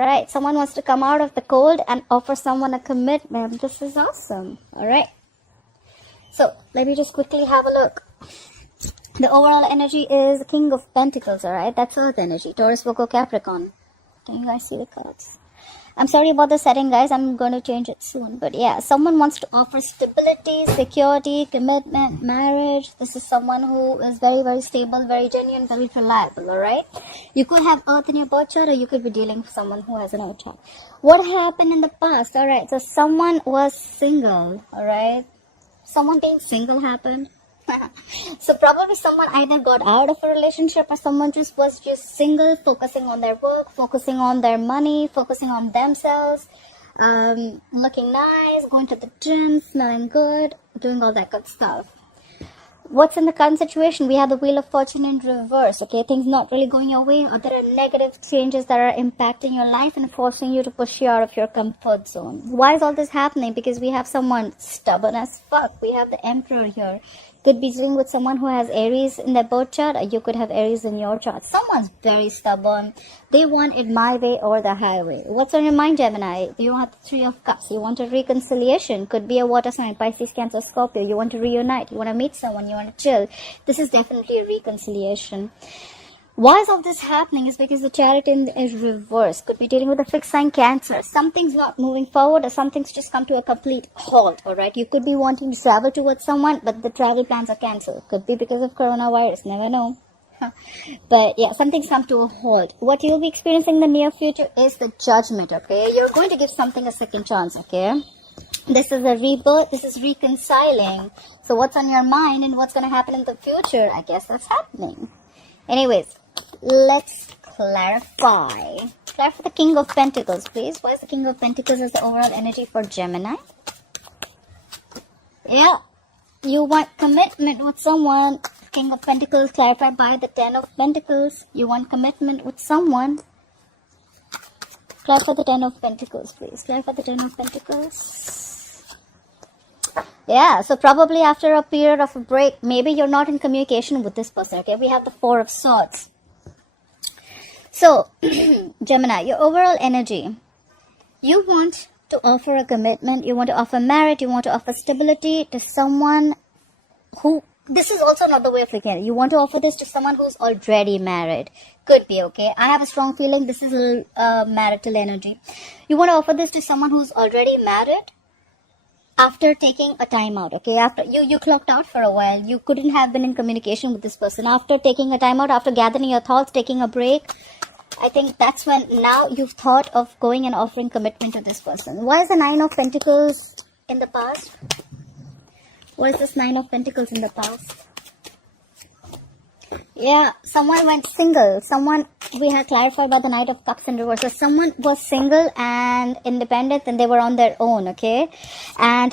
right, someone wants to come out of the cold and offer someone a commitment. This is awesome. All right. So let me just quickly have a look. The overall energy is King of Pentacles, all right? That's Earth energy. Taurus, Virgo, Capricorn. Can you guys see the cards? I'm sorry about the setting, guys. I'm going to change it soon. But yeah, someone wants to offer stability, security, commitment, marriage. This is someone who is very, very stable, very genuine, very reliable, all right? You could have Earth in your birth chart, or you could be dealing with someone who has an Earth chart. What happened in the past? All right, so someone was single, all right? Someone being single happened. So probably someone either got out of a relationship, or someone was just single, focusing on their work, focusing on their money, focusing on themselves, looking nice, going to the gym, smelling good, doing all that good stuff. What's in the current situation? We have the Wheel of Fortune in reverse, okay? Things not really going your way, or there are negative changes that are impacting your life and forcing you to push you out of your comfort zone. Why is all this happening? Because we have someone stubborn as fuck. We have the Emperor here. Could be dealing with someone who has Aries in their birth chart, or you could have Aries in your chart. Someone's very stubborn. They want it my way or the highway. What's on your mind, Gemini? You have the Three of Cups. You want a reconciliation. Could be a water sign, Pisces, Cancer, Scorpio. You want to reunite. You want to meet someone. You want to chill. This is definitely a reconciliation. Why is all this happening? Is because the Chariot is reversed. Could be dealing with a fixed sign, Cancer. Something's not moving forward, or something's just come to a complete halt, alright? You could be wanting to travel towards someone, but the travel plans are cancelled. Could be because of coronavirus, never know. But yeah, something's come to a halt. What you'll be experiencing in the near future is the Judgment, okay? You're going to give something a second chance, okay? This is a rebirth. This is reconciling. So what's on your mind and what's going to happen in the future? I guess that's happening. Anyways, let's clarify. Clarify the King of Pentacles, please. Why is the King of Pentacles as the overall energy for Gemini? Yeah, you want commitment with someone. King of Pentacles clarified by the Ten of Pentacles. You want commitment with someone. Clarify the Ten of Pentacles, please. Clarify the Ten of Pentacles. Yeah, so probably after a period of a break, maybe you're not in communication with this person, okay? We have the Four of Swords. So, Gemini, your overall energy, you want to offer a commitment, you want to offer marriage, you want to offer stability to someone who, this is also another way of looking at it. You want to offer this to someone who's already married. Could be, okay? I have a strong feeling this is a marital energy. You want to offer this to someone who's already married, after taking a time out, okay? After you clocked out for a while, you couldn't have been in communication with this person. After taking a time out, after gathering your thoughts, taking a break, I think that's when now you've thought of going and offering commitment to this person. Why is the Nine of Pentacles in the past? What is this Nine of Pentacles in the past? Yeah, someone went single. Someone, we have clarified by the Knight of Cups in reverse. So someone was single and independent and they were on their own, okay? And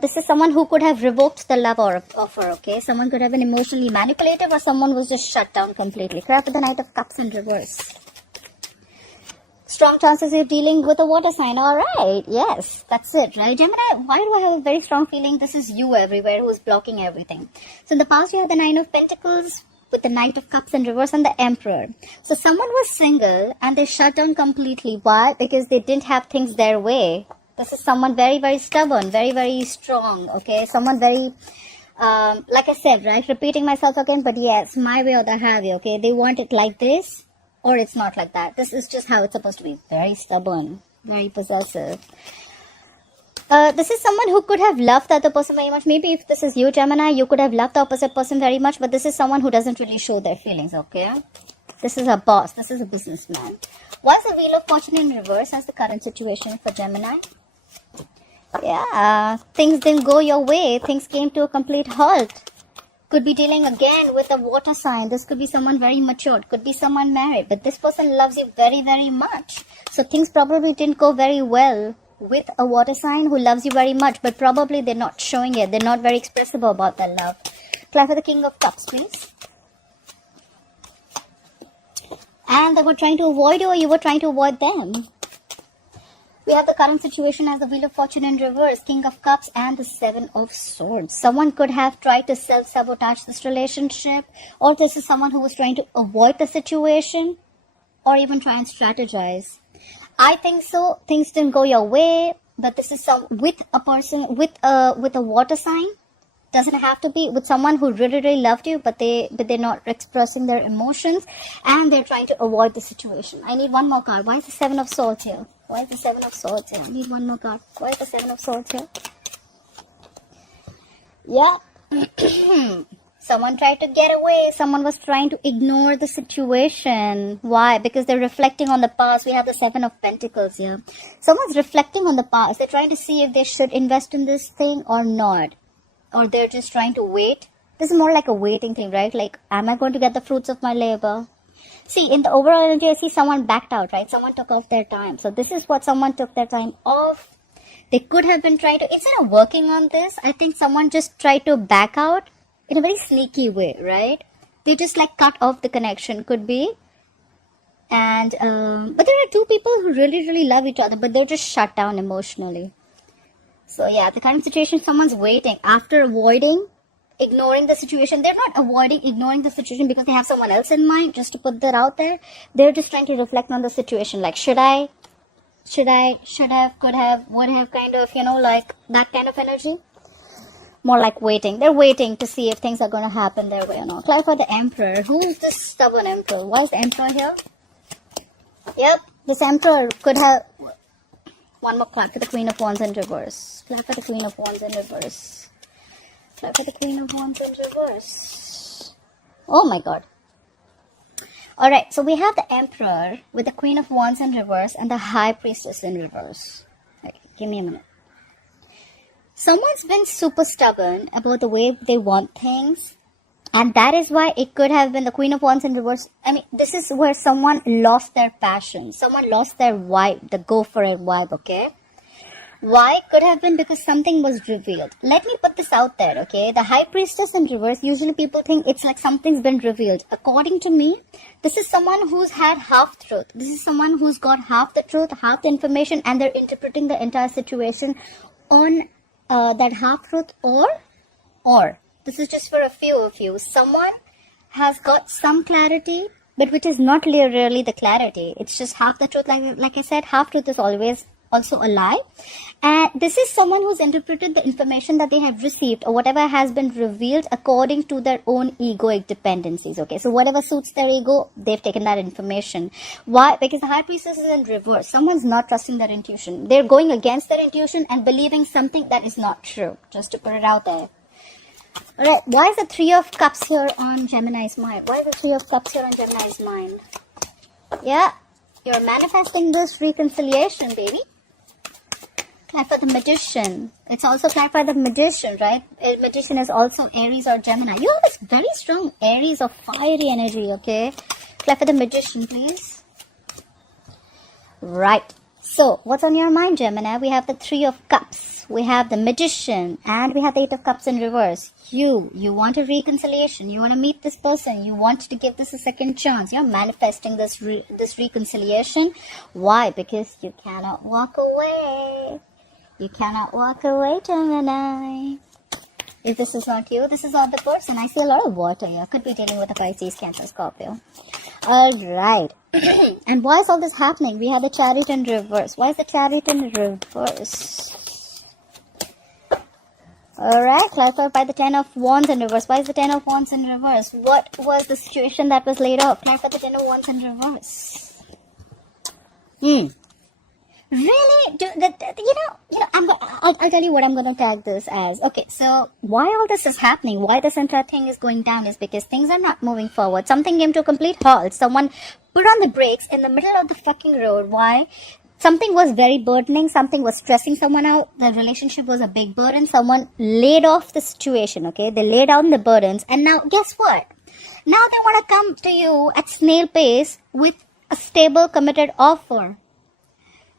this is someone who could have revoked the love offer, okay? Someone could have been emotionally manipulative, or someone was just shut down completely. Clarify the Knight of Cups in reverse. Strong chances you're dealing with a water sign. All right, yes, that's it, right? Gemini, why do I have a very strong feeling this is you everywhere who's blocking everything? So in the past, you had the Nine of Pentacles with the Knight of Cups in reverse and the Emperor. So someone was single and they shut down completely. Why? Because they didn't have things their way. This is someone very, very stubborn, very, very strong, okay? Someone very, like I said, right? Repeating myself again, but yes, my way or the highway, okay? They want it like this, or it's not like that. This is just how it's supposed to be. Very stubborn, very possessive. This is someone who could have loved the other person very much. Maybe if this is you, Gemini, you could have loved the opposite person very much, but this is someone who doesn't really show their feelings, okay? This is a boss. This is a businessman. What's the Wheel of Fortune in reverse as the current situation for Gemini? Yeah, things didn't go your way. Things came to a complete halt. Could be dealing again with a water sign. This could be someone very matured. Could be someone married. But this person loves you very, very much. So things probably didn't go very well with a water sign who loves you very much, but probably they're not showing it. They're not very expressive about their love. Clarify the King of Cups, please. And they were trying to avoid you, or you were trying to avoid them. We have the current situation as the Wheel of Fortune in reverse, King of Cups and the Seven of Swords. Someone could have tried to self-sabotage this relationship, or this is someone who was trying to avoid the situation, or even try and strategize. I think so. Things didn't go your way, but this is some with a person with a water sign. Doesn't have to be with someone who really loved you, but they're not expressing their emotions, and they're trying to avoid the situation. I need one more card. Why is the Seven of Swords here? Why is the Seven of Swords here? I need one more card. Why is the Seven of Swords here? Yeah. Someone tried to get away. Someone was trying to ignore the situation. Why? Because they're reflecting on the past. We have the Seven of Pentacles here. Someone's reflecting on the past. They're trying to see if they should invest in this thing or not. Or they're just trying to wait. This is more like a waiting thing, right? Like, am I going to get the fruits of my labor? See, in the overall energy, I see someone backed out, right? Someone took off their time. So this is what someone took their time off. They could have been trying to, instead of working on this, I think someone just tried to back out in a very sneaky way, right? They just like cut off the connection, could be. And, but there are two people who really love each other, but they're just shut down emotionally. So yeah, the kind of situation, someone's waiting after avoiding, ignoring the situation. They're not avoiding, ignoring the situation because they have someone else in mind, just to put that out there. They're just trying to reflect on the situation. Like, should have, could have, would have, kind of, you know, like that kind of energy. More like waiting. They're waiting to see if things are going to happen their way or not. Clarify the Emperor. Who is this stubborn Emperor? Why is the Emperor here? Yep, this Emperor could have... One more clap for the Queen of Wands in reverse. Clap for the Queen of Wands in reverse. Clap for the Queen of Wands in reverse. Oh my God. Alright, so we have the Emperor with the Queen of Wands in reverse and the High Priestess in reverse. Right, give me a minute. Someone's been super stubborn about the way they want things. And that is why it could have been the Queen of Wands in reverse. I mean, this is where someone lost their passion. Someone lost their vibe, the go for it vibe, okay? Why? Could have been because something was revealed. Let me put this out there, okay? The High Priestess in reverse, usually people think it's like something's been revealed. According to me, this is someone who's had half truth. This is someone who's got half the truth, half the information, and they're interpreting the entire situation on that half truth or. This is just for a few of you. Someone has got some clarity, but which is not really the clarity. It's just half the truth. Like I said, half truth is always also a lie. And this is someone who's interpreted the information that they have received or whatever has been revealed according to their own egoic dependencies. Okay, so whatever suits their ego, they've taken that information. Why? Because the High Priestess is in reverse. Someone's not trusting their intuition. They're going against their intuition and believing something that is not true. Just to put it out there. Alright, why is the Three of Cups here on Gemini's mind? Why is the Three of Cups here on Gemini's mind? Yeah, you're manifesting this reconciliation, baby. Clarify the Magician. It's also clarify the Magician, right? A Magician is also Aries or Gemini. You have this very strong Aries or fiery energy, okay? Clarify the Magician, please. Right. So, what's on your mind, Gemini? We have the Three of Cups. We have the Magician. And we have the Eight of Cups in reverse. You want a reconciliation. You want to meet this person. You want to give this a second chance. You're manifesting this reconciliation. Why? Because you cannot walk away. You cannot walk away, Gemini. If this is not you, this is not the person. I see a lot of water here. Could be dealing with a Pisces, Cancer, Scorpio. Alright. And why is all this happening? We have the Chariot in reverse. Why is the Chariot in reverse? Alright, clarified by the Ten of Wands in reverse. Why is the Ten of Wands in reverse? What was the situation that was laid off? Clarified the Ten of Wands in reverse. Really? I'll tell you what I'm going to tag this as. Okay, so why all this is happening, why this entire thing is going down is because things are not moving forward. Something came to a complete halt. Someone put on the brakes in the middle of the fucking road. Why? Something was very burdening. Something was stressing someone out. The relationship was a big burden. Someone laid off the situation, okay? They laid down the burdens. And now, guess what? Now they want to come to you at snail pace with a stable, committed offer.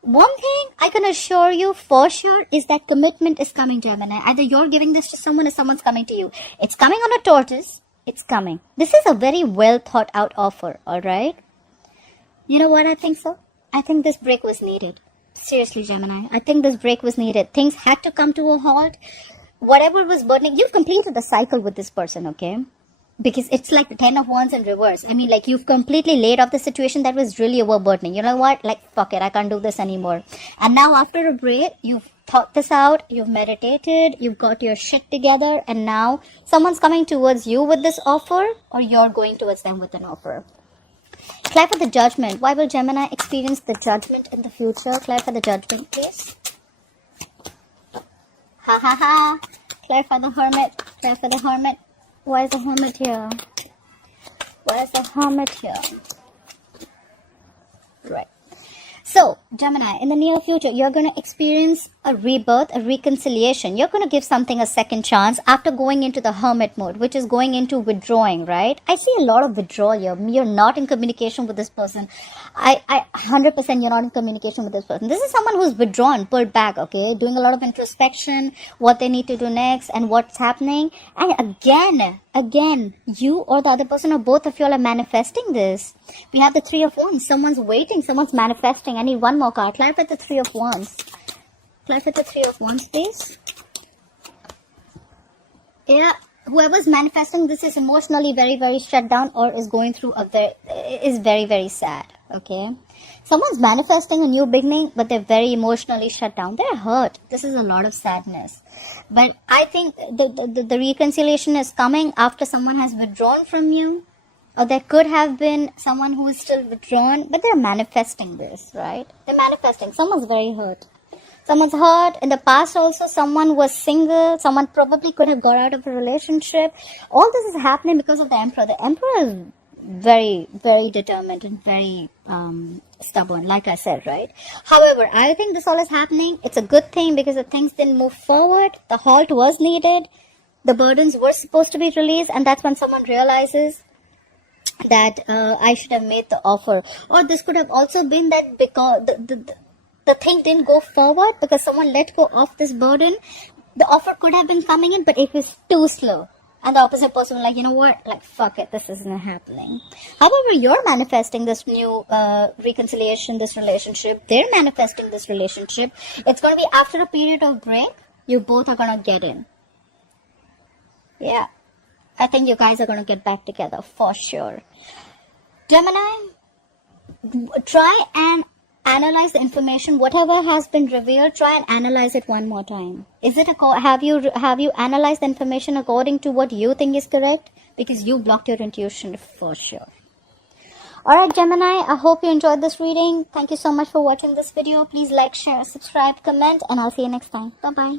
One thing I can assure you for sure is that commitment is coming, Gemini. Either you're giving this to someone or someone's coming to you. It's coming on a tortoise. It's coming. This is a very well thought out offer, alright? You know what I think so? I think this break was needed. Seriously, Gemini. I think this break was needed. Things had to come to a halt. Whatever was burdening, you've completed the cycle with this person, okay? because it's like the 10 of wands in reverse. I mean, like, you've completely laid off the situation that was really overburdening. You know what? Like, fuck it, I can't do this anymore. And now after a break, you've thought this out, you've meditated, you've got your shit together, and now someone's coming towards you with this offer, or you're going towards them with an offer. Clarify the judgment. Why will Gemini experience the judgment in the future? Clarify the judgment, please. Ha ha ha. Clarify the hermit. Clarify the hermit. Why is the hermit here? Why is the hermit here? Right. So, Gemini, in the near future, you're going to experience a rebirth, a reconciliation. You're going to give something a second chance after going into the hermit mode, which is going into withdrawing, right? I see a lot of withdrawal here. You're not in communication with this person. I 100% you're not in communication with this person. This is someone who's withdrawn, pulled back, okay? Doing a lot of introspection, what they need to do next and what's happening. And again, you or the other person or both of you all are manifesting this. We have the Three of Wands. Someone's waiting, someone's manifesting. I need one more card. Clarify the Three of Wands. Clarify the Three of Wands, please. Yeah, whoever's manifesting this is emotionally very, very shut down or is going through is very, very sad. Okay, someone's manifesting a new beginning, but they're very emotionally shut down. They're hurt. This is a lot of sadness. But I think the reconciliation is coming after someone has withdrawn from you. Or there could have been someone who is still withdrawn, but they're manifesting this, right? They're manifesting. Someone's very hurt. Someone's hurt. In the past also, someone was single. Someone probably could have got out of a relationship. All this is happening because of the Emperor. The Emperor is very, very determined and very stubborn, like I said, right? However, I think this all is happening. It's a good thing because the things didn't move forward. The halt was needed. The burdens were supposed to be released. And that's when someone realizes that I should have made the offer. Or this could have also been that because the thing didn't go forward because someone let go of this burden. The offer could have been coming in, but it was too slow. And the opposite person was like, you know what? Like, fuck it, this isn't happening. However, you're manifesting this new reconciliation, this relationship. They're manifesting this relationship. It's going to be after a period of break. You both are going to get in. Yeah. I think you guys are going to get back together for sure. Gemini, try and analyze the information. Whatever has been revealed, try and analyze it one more time. Is it have you analyzed the information according to what you think is correct? Because you blocked your intuition for sure. Alright, Gemini, I hope you enjoyed this reading. Thank you so much for watching this video. Please like, share, subscribe, comment, and I'll see you next time. Bye-bye.